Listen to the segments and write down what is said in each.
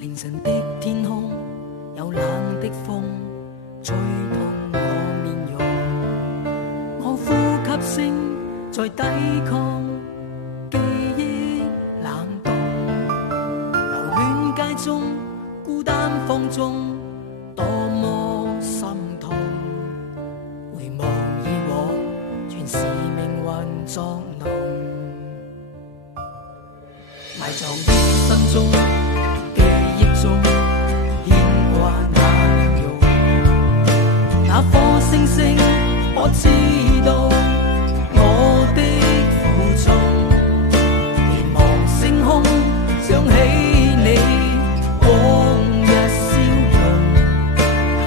凌晨的天空有冷的風吹痛我面容，我呼吸聲在抵抗記憶冷凍，留戀街中孤單放縱，多麼心痛。回望以往，全是命運作弄，埋藏於心中，記憶中牽掛那面容。那顆星星可知道我的負重？連望星空，想起你往日笑容，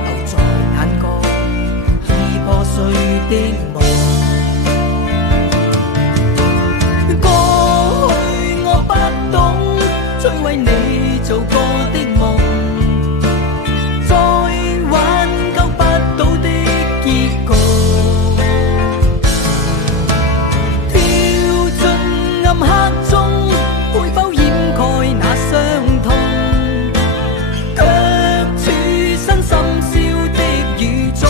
留在眼角已破碎的夢。過去我不懂追為你做過的夢，再挽救不到的結局，跳進暗黑中，會否掩蓋那傷痛？卻處身深宵的雨中。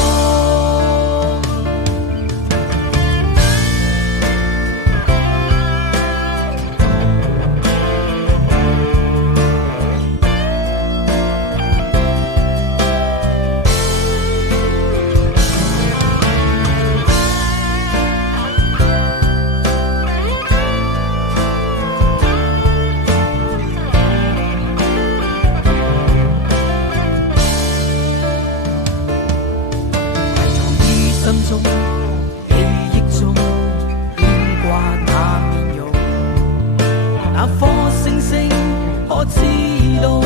心中記憶中牽掛那面容，那顆星星可知道